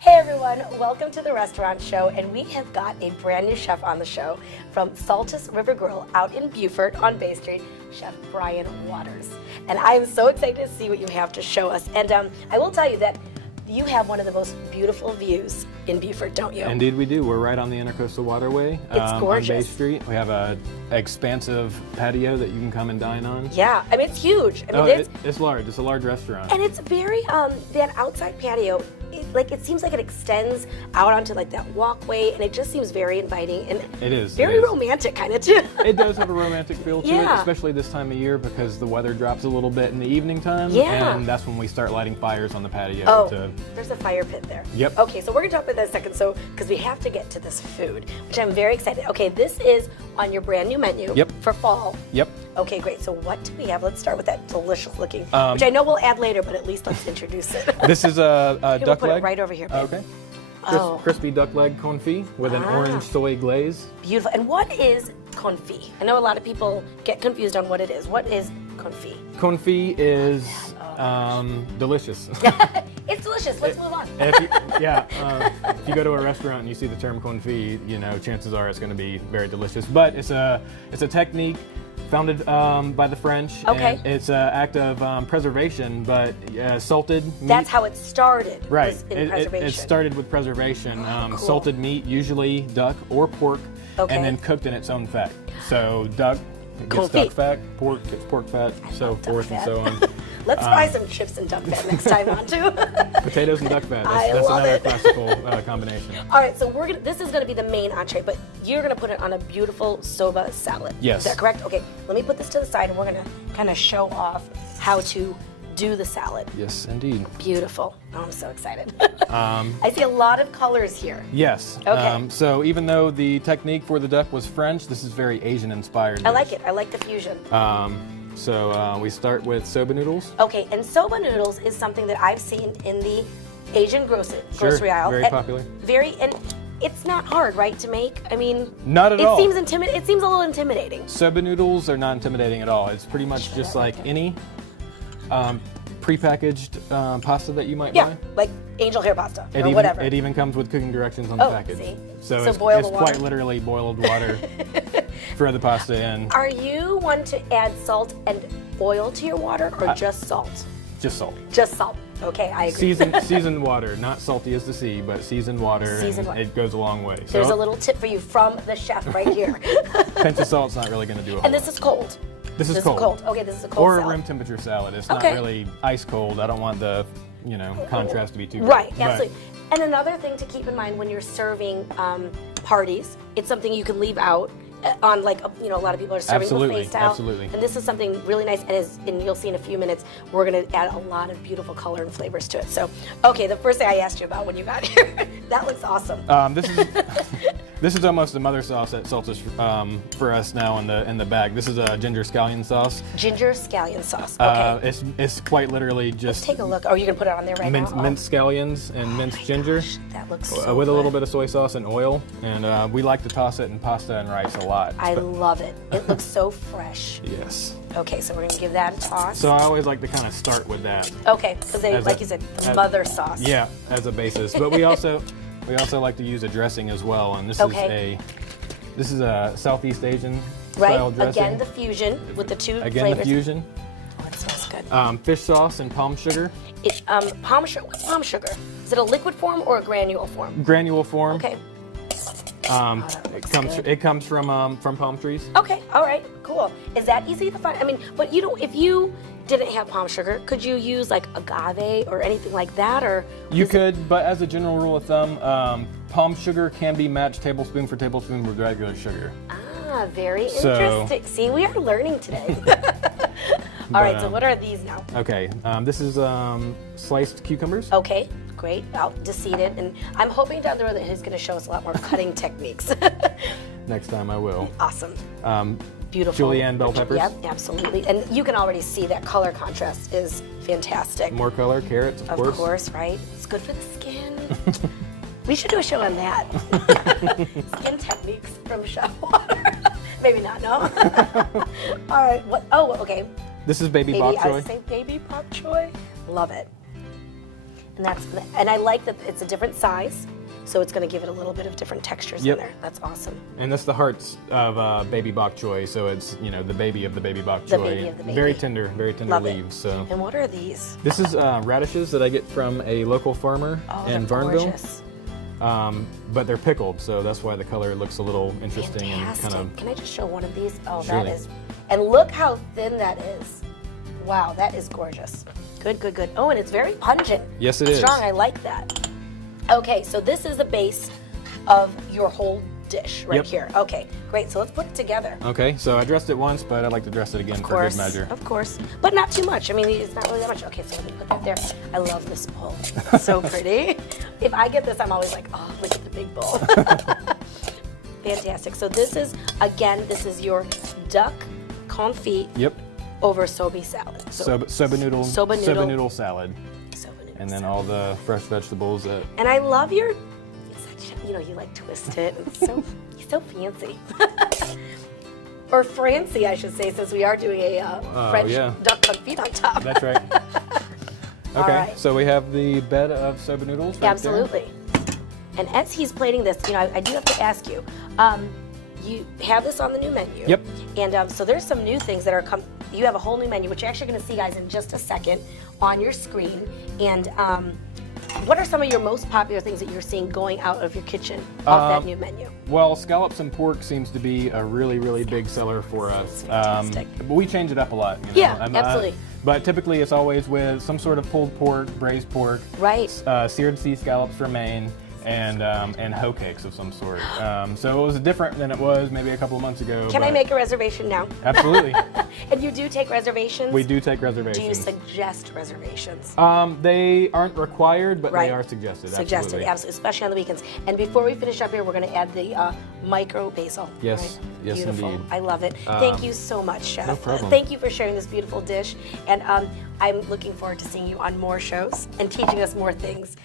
Hey everyone, welcome to the restaurant show, and we have got a brand new chef on the show from Saltus River Grill out in Beaufort on Bay Street, Chef Brian Waters. And I am so excited to see what you have to show us. And I will tell you that you have one of the most beautiful views in Beaufort, don't you? Indeed we do. We're right on the Intercoastal Waterway. It's gorgeous. On Bay Street. We have an expansive patio that you can come and dine on. Yeah, I mean, it's huge. I mean, it's large. It's a large restaurant. And it's very, that outside patio, it seems like it extends out onto like that walkway, and it just seems very inviting and it is very romantic kind of too. It does have a romantic feel to Yeah. it, especially this time of year because the weather drops a little bit in the evening time. Yeah. And that's when we start lighting fires on the patio. Oh, there's a fire pit there. Yep. Okay, so we're gonna talk about that in a second, because we have to get to this food, which I'm very excited. Okay, this is on your brand new menu. Yep. For fall. Yep. Okay, great. So what do we have? Let's start with that delicious looking, which I know we'll add later, but at least let's introduce it. This is a We'll duck put leg. it right over here, babe. Okay. Oh. Crispy duck leg confit with an orange soy glaze. Beautiful. And what is confit? I know a lot of people get confused on what it is. What is confit? Confit is delicious. It's delicious. Let's move on. If you go to a restaurant and you see the term confit, you know, chances are it's going to be very delicious. But it's a technique founded by the French. Okay. And it's an act of preservation, but salted meat. That's how it started. Right. Was in preservation. It started with preservation. Cool. Salted meat, usually duck or pork, Okay. and then cooked in its own fat. So duck gets Confit. duck fat, pork gets pork fat, so love duck forth and fat. so on. Let's fry some chips and duck fat next time on too. Potatoes and duck fat. I That's love another it. classical combination. All right, so this is gonna be the main entree, but you're gonna put it on a beautiful soba salad. Yes. Is that correct? Okay, let me put this to the side, and we're gonna kind of show off how to do the salad. Yes, indeed. Beautiful. Oh, I'm so excited. I see a lot of colors here. Yes. Okay. So even though the technique for the duck was French, this is very Asian inspired. I like it. I like the fusion. So we start with soba noodles. Okay, and soba noodles is something that I've seen in the Asian grocery aisle. Very And popular. and it's not hard, right, to make? I mean, Not at all. It seems a little intimidating. Soba noodles are not intimidating at all. It's pretty much just like any prepackaged pasta that you might Yeah, buy. like angel hair pasta or It whatever. even comes with cooking directions on the Oh, package. see? So So it's boil the water? quite literally boiled water. Throw the pasta in. Are you one to add salt and oil to your water, or just salt? Just salt. Just salt. Okay, I agree. Seasoned water, not salty as the sea, but seasoned water. Seasoned and water. It goes a long way. There's So a little tip for you from the chef right here. pinch of salt's not really going to do a whole And this is cold. This is cold. Okay, this is a cold Or a salad. room temperature salad. It's Okay. not really ice cold. I don't want the, contrast to be too Right, great. But absolutely. And another thing to keep in mind when you're serving parties, it's something you can leave out on, like, a lot of people are serving Absolutely, buffet style. absolutely. And this is something really nice, and you'll see in a few minutes, we're going to add a lot of beautiful color and flavors to it. So, okay, the first thing I asked you about when you got here, that looks awesome. This is almost a mother sauce at Saltus for us now in the bag. This is a ginger scallion sauce. Ginger scallion sauce. Okay. It's quite literally just Take a look. Oh, you're going to put it on there right now? minced scallions and minced ginger. Gosh, that looks so with a little good. bit of soy sauce and oil, and we like to toss it in pasta and rice a lot. I love it. It looks so fresh. Yes. Okay, so we're going to give that a toss. So I always like to kind of start with that. Okay, because they, As like a- you said, as- mother sauce. Yeah, as a basis. But we also like to use a dressing as well, and this is a Southeast Asian style Right, dressing. again, the fusion with the two Again, flavors. the fusion. Oh, it smells good. Fish sauce and palm sugar. It's palm sugar. What's palm sugar? Is it a liquid form or a granule form? Granule form. Okay. It comes from palm trees. Okay. All right. Cool. Is that easy to find? I mean, but if you didn't have palm sugar, could you use like agave or anything like that, or? You could, but as a general rule of thumb, palm sugar can be matched tablespoon for tablespoon with regular sugar. Ah, very So- interesting. See, we are learning today. All right. So what are these now? Okay, this is sliced cucumbers. Okay. Great. Deseeded, and I'm hoping down the road that he's going to show us a lot more cutting techniques. Next time I will. Awesome. Beautiful. Julienne bell peppers. Yep, absolutely. And you can already see that color contrast is fantastic. More color, carrots, of Of course. course, right? It's good for the skin. We should do a show on that. Skin techniques from Chef Water. Maybe not, no? All right. What? Oh, okay. This is baby bok I choy. say baby bok choy. Love it. And I like that it's a different size, so it's going to give it a little bit of different textures in there. That's awesome. And that's the hearts of baby bok choy, so it's the baby of the baby bok choy. The baby of the baby. Very tender Love leaves. So. And what are these? This is radishes that I get from a local farmer in they're Verneville. gorgeous. But they're pickled, so that's why the color looks a little interesting. Fantastic. And kind of. Can I just show one of these? Oh, Surely. that is. And look how thin that is. Wow, that is gorgeous. Good, good, good. Oh, and it's very pungent. Yes, it is. Strong, I like that. Okay, so this is the base of your whole dish right here. Okay, great. So let's put it together. Okay, so I dressed it once, but I'd like to dress it again for good measure. Of course, but not too much. I mean, it's not really that much. Okay, so let me put that there. I love this bowl. It's so pretty. If I get this, I'm always like, oh, look at the big bowl. Fantastic. So this is, again, this is your duck confit over soba salad. Soba noodle salad. Soba noodle And then all the fresh vegetables that. And I love your, you like twist it. It's so fancy. Or fancy, I should say, since we are doing a French duck confit on top. That's right. Okay, right. So we have the bed of soba noodles right Absolutely. there. And as he's plating this, I do have to ask you, you have this on the new menu. Yep. And so there's some new things that are you have a whole new menu, which you're actually going to see, guys, in just a second on your screen. And what are some of your most popular things that you're seeing going out of your kitchen off that new menu? Well, scallops and pork seems to be a really, really big seller for us. Fantastic. But we change it up a lot. Yeah, absolutely. But typically it's always with some sort of pulled pork, braised pork, right? Seared sea scallops from Maine, and hoe cakes of some sort. So it was different than it was maybe a couple of months ago. Can I make a reservation now? Absolutely. And you do take reservations? We do take reservations. Do you suggest reservations? They aren't required, but they are suggested. Suggested, absolutely, especially on the weekends. And before we finish up here, we're going to add the micro basil. Yes, right? yes, Beautiful. indeed. I love it. Thank you so much, Chef. No problem. Thank you for sharing this beautiful dish. And I'm looking forward to seeing you on more shows and teaching us more things.